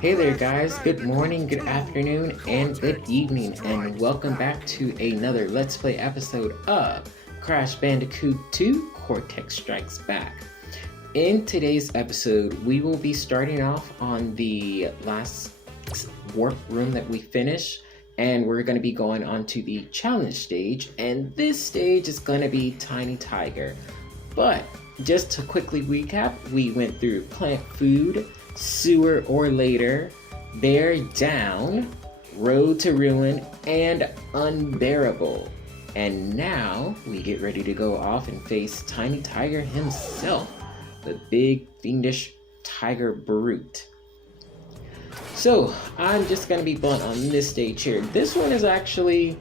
Hey there, guys. Good morning, good afternoon, and good evening, and welcome back to another Let's Play episode of Crash Bandicoot 2 Cortex Strikes Back. In today's episode, we will be starting off on the last warp room that we finished, and we're going to be going on to the challenge stage, and this stage is going to be Tiny Tiger. But just to quickly recap, we went through Plant Food, Sewer or Later, Bear Down, Road to Ruin, and Unbearable. And now we get ready to go off and face Tiny Tiger himself, the big fiendish tiger brute. So I'm just gonna be blunt on this stage here. This one is actually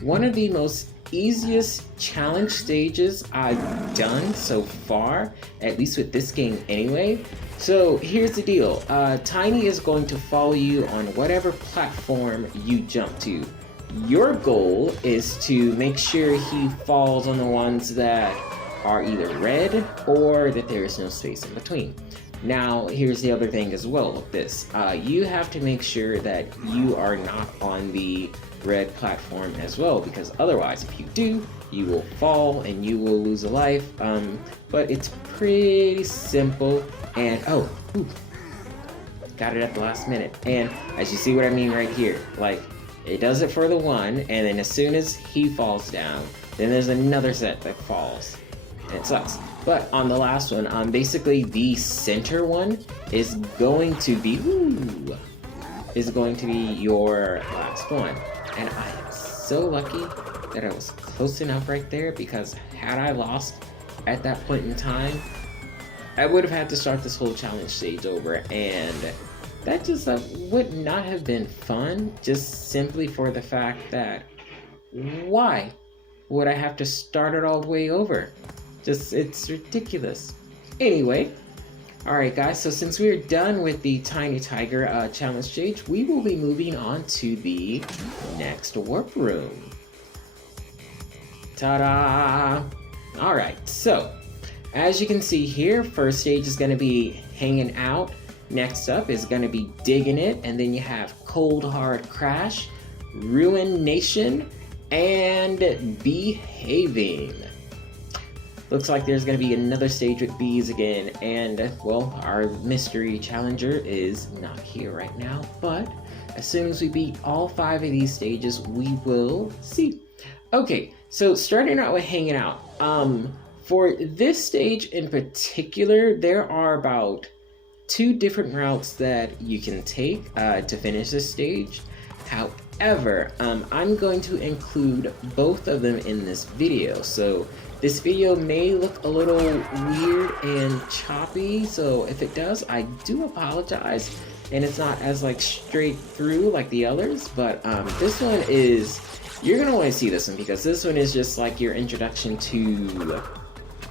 one of the most easiest challenge stages I've done so far, at least with this game anyway. So here's the deal, Tiny is going to follow you on whatever platform you jump to. Your goal is to make sure he falls on the ones that are either red or that there is no space in between. Now, here's the other thing as well with this. You have to make sure that you are not on the red platform as well, because otherwise, if you do, you will fall and you will lose a life. But it's pretty simple, and got it at the last minute. And as you see what I mean right here, like, it does it for the one, and then as soon as he falls down, then there's another set that falls. And it sucks. But on the last one, basically the center one is going to be your last one. And I am so lucky that I was close enough right there, because had I lost at that point in time, I would have had to start this whole challenge stage over, and that just would not have been fun, just simply for the fact that why would I have to start it all the way over? It's ridiculous. Anyway, alright guys, so since we're done with the Tiny Tiger challenge stage, we will be moving on to the next warp room. Ta-da! Alright, so as you can see here, first stage is going to be hanging out. Next up is going to be digging it, and then you have Cold Hard Crash, Ruination, and Behaving. Looks like there's going to be another stage with bees again, and, well, our mystery challenger is not here right now, but as soon as we beat all 5 of these stages, we will see. Okay, so starting out with hanging out. For this stage in particular, there are about 2 different routes that you can take to finish this stage. However, I'm going to include both of them in this video, so this video may look a little weird and choppy, so if it does, I do apologize, and it's not as straight through like the others, but this one is, you're gonna want to see this one, because this one is just like your introduction to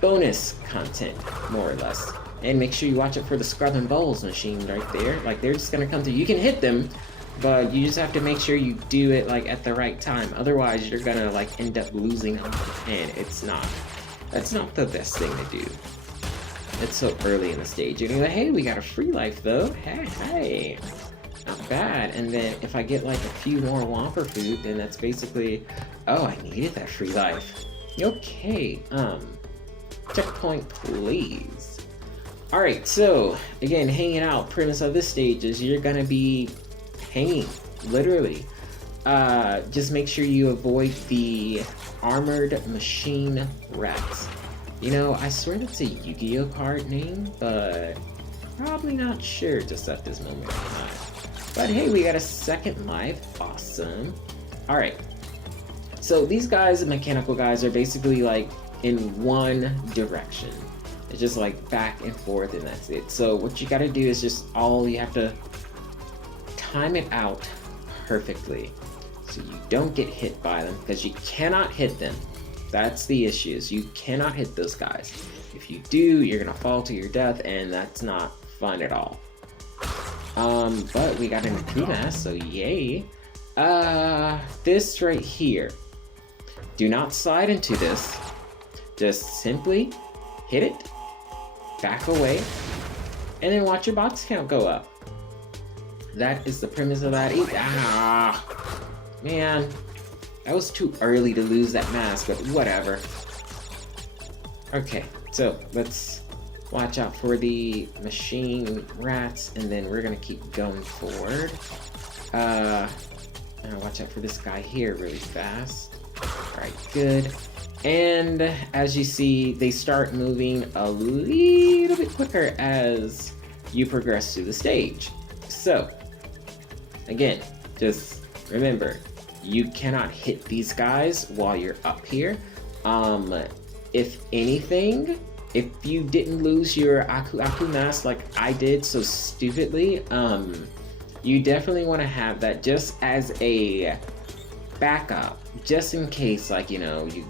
bonus content, more or less. And make sure you watch it for the Scrub and Bowls machine right there. Like, they're just gonna come through. You can hit them, but you just have to make sure you do it at the right time. Otherwise, you're gonna end up losing them, and that's not the best thing to do. It's so early in the stage. Anyway, hey, we got a free life though. Hey, not bad. And then if I get a few more Whomper food, then that's basically, oh, I needed that free life. Okay, checkpoint please. Alright, so again, hanging out, premise of this stage is you're gonna be hanging, literally. Just make sure you avoid the armored machine rats. You know, I swear that's a Yu-Gi-Oh card name, but probably not sure just at this moment in time. But hey, we got a second life, awesome. Alright, so these guys, the mechanical guys, are basically in one direction. It's just back and forth, and that's it. So what you gotta do is you have to time it out perfectly so you don't get hit by them, because you cannot hit them. That's the issues. You cannot hit those guys. If you do, you're gonna fall to your death, and that's not fun at all. But we got an Akuma, so yay. This right here. Do not slide into this. Just simply hit it, back away, and then watch your box count go up. That is the premise of that. Ah, man, that was too early to lose that mask, but whatever. Okay, so let's watch out for the machine rats, and then we're gonna keep going forward. Now watch out for this guy here really fast. Alright, good. And as you see, they start moving a little bit quicker as you progress through the stage. So, again, just remember, you cannot hit these guys while you're up here. If anything, if you didn't lose your Aku mask like I did so stupidly, you definitely want to have that just as a backup, just in case, like, you know, you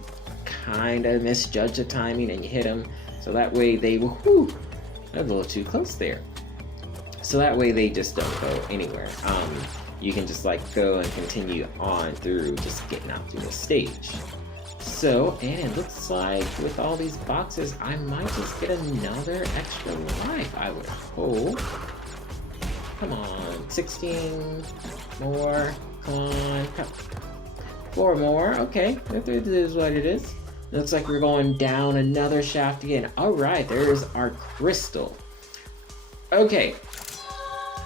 kind of misjudge the timing and you hit them, so that way they will, whew, that's a little too close there. So that way they just don't go anywhere. You can just like go and continue on through just getting out through the stage. So, and it looks like with all these boxes, I might just get another extra life, I would hope. Come on, 16 more, come on, 4 more, okay, it is what it is. Looks like we're going down another shaft again. All right, there's our crystal. Okay,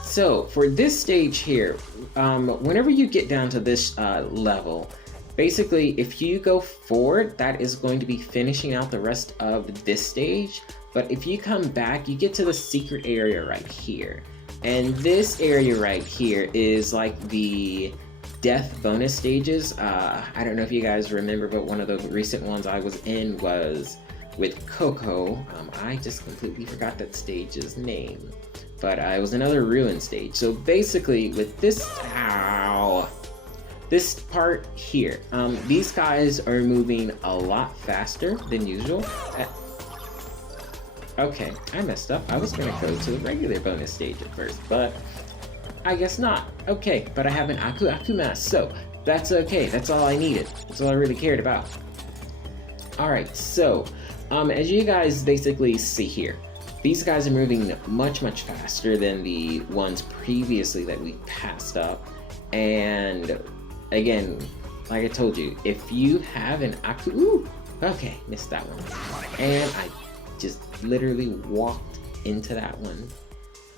so for this stage here, whenever you get down to this level, basically if you go forward, that is going to be finishing out the rest of this stage. But if you come back, you get to the secret area right here. And this area right here is like the death bonus stages. I don't know if you guys remember, but one of the recent ones I was in was with Coco. I just completely forgot that stage's name. But it was another ruin stage. So basically with this, this part here, these guys are moving a lot faster than usual. Okay, I messed up. I was gonna go to the regular bonus stage at first, but I guess not. Okay, but I have an Aku mask, so that's okay. That's all I needed. That's all I really cared about. Alright, so as you guys basically see here, these guys are moving much faster than the ones previously that we passed up. And again, like I told you, if you have an Aku, okay, missed that one. And I just literally walked into that one.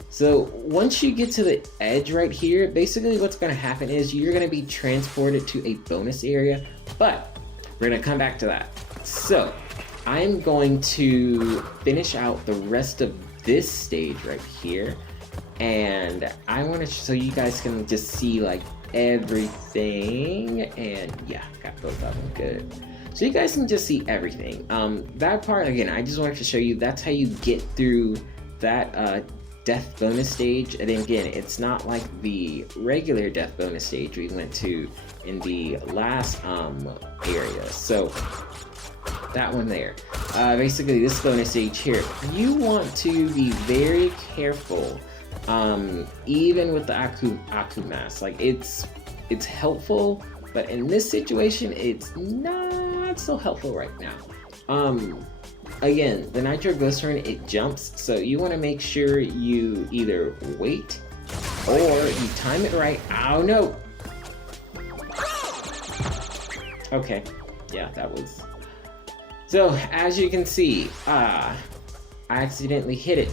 So once you get to the edge right here, basically what's going to happen is you're going to be transported to a bonus area, but we're going to come back to that. So I'm going to finish out the rest of this stage right here, and I want to, so you guys can just see like everything, and yeah, got both of them good. So you guys can just see everything. That part, again, I just wanted to show you, that's how you get through that death bonus stage. And then again, it's not like the regular death bonus stage we went to in the last area. So that one there. Basically this bonus stage here, you want to be very careful, even with the Aku mask. Like it's helpful, but in this situation, it's not so helpful right now. Again, the nitroglycerin, it jumps, so you want to make sure you either wait or you time it right. Oh no! Okay, yeah, that was... So, as you can see, I accidentally hit it.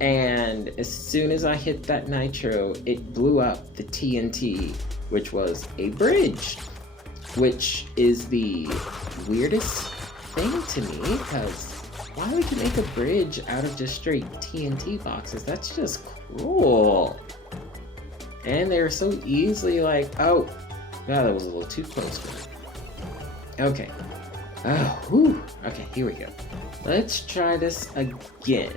And as soon as I hit that nitro, it blew up the TNT, which was a bridge. Which is the weirdest thing to me, because why would you make a bridge out of just straight TNT boxes? That's just cruel. And they're so easily like, oh, wow, that was a little too close for me. Okay. Oh, whew. Okay, here we go. Let's try this again.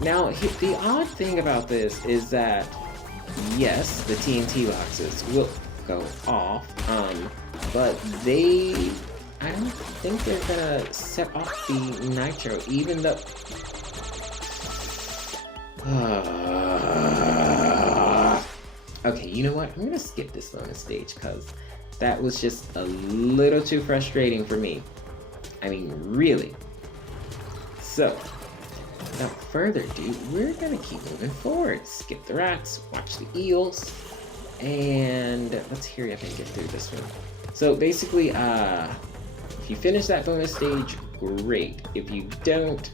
Now, the odd thing about this is that, yes, the TNT boxes will go off, but I don't think they're gonna set off the nitro, even though... Okay, you know what? I'm gonna skip this bonus stage, because that was just a little too frustrating for me. I mean, really. So, without further ado, we're gonna keep moving forward. Skip the rats, watch the eels, and let's hurry up and get through this one. So basically, if you finish that bonus stage, great. If you don't,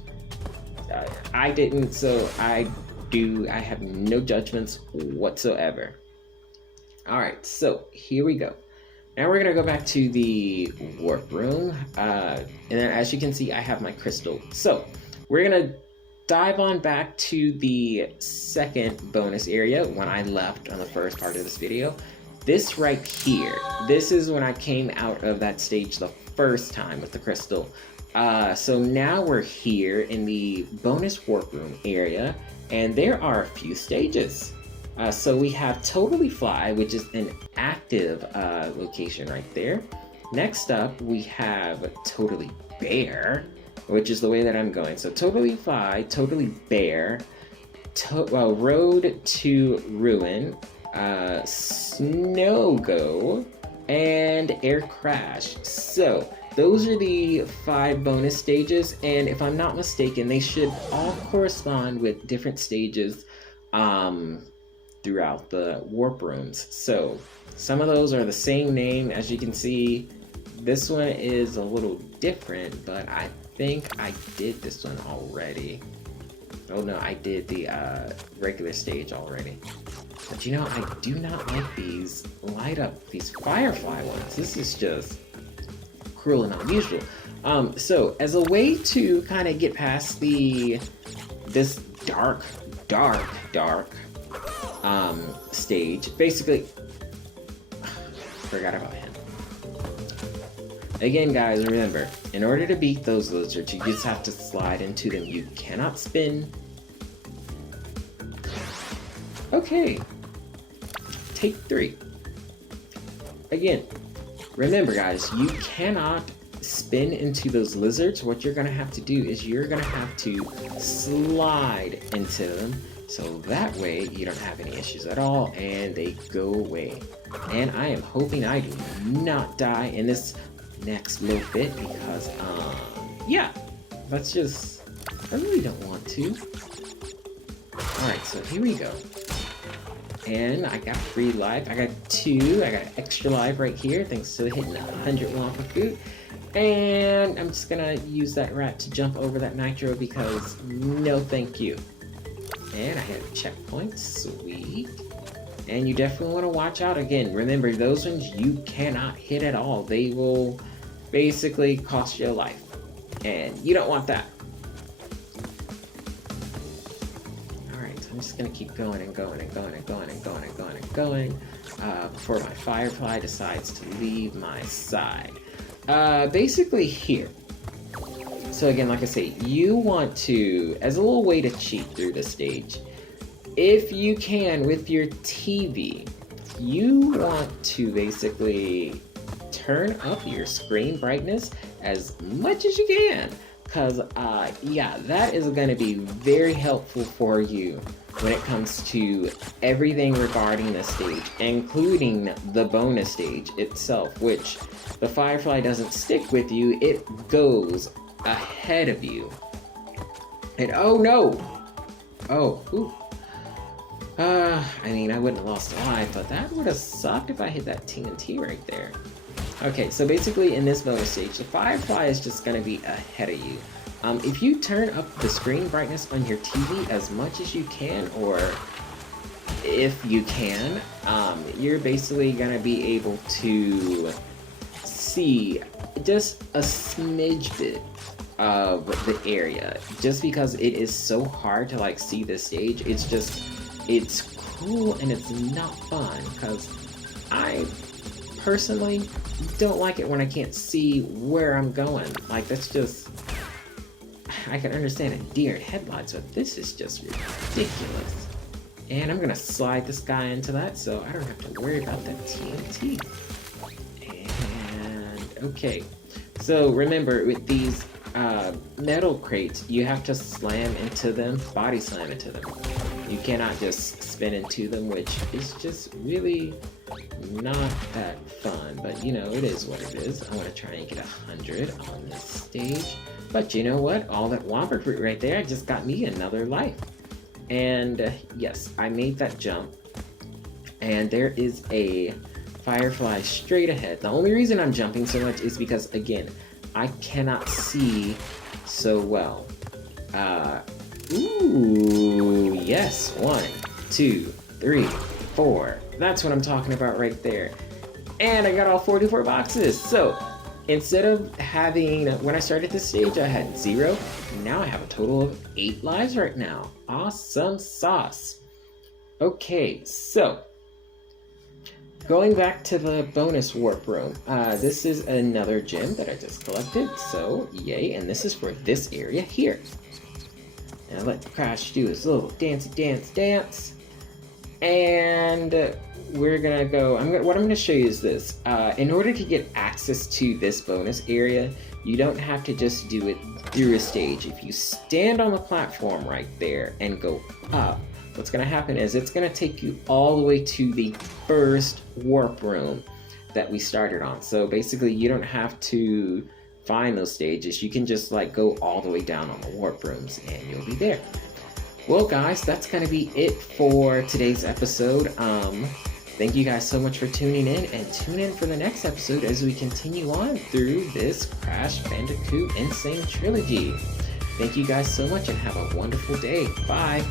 I didn't, so I have no judgments whatsoever. Alright, so here we go. Now we're gonna go back to the warp room, and then as you can see, I have my crystal. So we're gonna dive on back to the second bonus area when I left on the first part of this video. This right here, this is when I came out of that stage the first time with the crystal. So now we're here in the bonus warp room area, and there are a few stages. So we have Totally Fly, which is an active location right there. Next up, we have Totally Bear, which is the way that I'm going. So Totally Fly, Totally Bear, Road to Ruin, Snow Go, and Air Crash. So those are the 5 bonus stages, and if I'm not mistaken, they should all correspond with different stages throughout the warp rooms. So some of those are the same name. As you can see, this one is a little different, but I think I did this one already. Oh no, I did the regular stage already. But you know, I do not like these light up, these firefly ones. This is just cruel and unusual. So as a way to kind of get past this dark stage, basically, forgot about him. Again, guys, remember, in order to beat those lizards, you just have to slide into them. You cannot spin. Okay. Take 3. Again, remember, guys, you cannot spin into those lizards. What you're going to have to do is you're going to have to slide into them. So that way you don't have any issues at all and they go away. And I am hoping I do not die in this next little bit because, yeah, I really don't want to. Alright, so here we go. And I got 3 life. I got 2. I got extra life right here thanks to hitting 100 Wampa Fruit. And I'm just gonna use that rat to jump over that nitro because no thank you. And I had a checkpoint, sweet. And you definitely want to watch out. Again, remember, those ones you cannot hit at all. They will basically cost you a life. And you don't want that. Alright, so I'm just going to keep going and going and going and going and going and going and going before my firefly decides to leave my side. Basically here. So again, like I say, you want to, as a little way to cheat through the stage, if you can with your TV, you want to basically turn up your screen brightness as much as you can. Because, yeah, that is going to be very helpful for you when it comes to everything regarding the stage, including the bonus stage itself, which the firefly doesn't stick with you, it goes ahead of you. And oh no! Oh, ooh. I mean, I wouldn't have lost a life, but that would have sucked if I hit that TNT right there. Okay, so basically in this bonus stage, the firefly is just going to be ahead of you. If you turn up the screen brightness on your TV as much as you can, or if you can, you're basically going to be able to see just a smidge bit of the area. Just because it is so hard to like see this stage, it's cool and it's not fun, because I personally don't like it when I can't see where I'm going. Like, that's just, I can understand a deer in headlights, but this is just ridiculous. And I'm gonna slide this guy into that so I don't have to worry about that TNT. And okay, so remember, with these metal crates, you have to slam into them, body slam into them. You cannot just spin into them, which is just really not that fun, but you know, it is what it is. I want to try and get 100 on this stage, But you know what? All that Whopper fruit right there just got me another life. And yes, I made that jump. And there is a firefly straight ahead. The only reason I'm jumping so much is because, again, I cannot see so well. Ooh, yes. 1, 2, 3, 4. That's what I'm talking about right there. And I got all 44 boxes. So instead of having, when I started this stage, I had 0. Now I have a total of 8 lives right now. Awesome sauce. Okay, so going back to the bonus warp room. This is another gem that I just collected. So yay, and this is for this area here. Now let Crash do his little dancey dance. And we're gonna go, what I'm gonna show you is this. In order to get access to this bonus area, you don't have to just do it through a stage. If you stand on the platform right there and go up, what's gonna happen is it's gonna take you all the way to the first warp room that we started on. So basically you don't have to find those stages. You can just like go all the way down on the warp rooms and you'll be there. Well guys, that's gonna be it for today's episode. Thank you guys so much for tuning in, and tune in for the next episode as we continue on through this Crash Bandicoot Insane Trilogy. Thank you guys so much and have a wonderful day. Bye!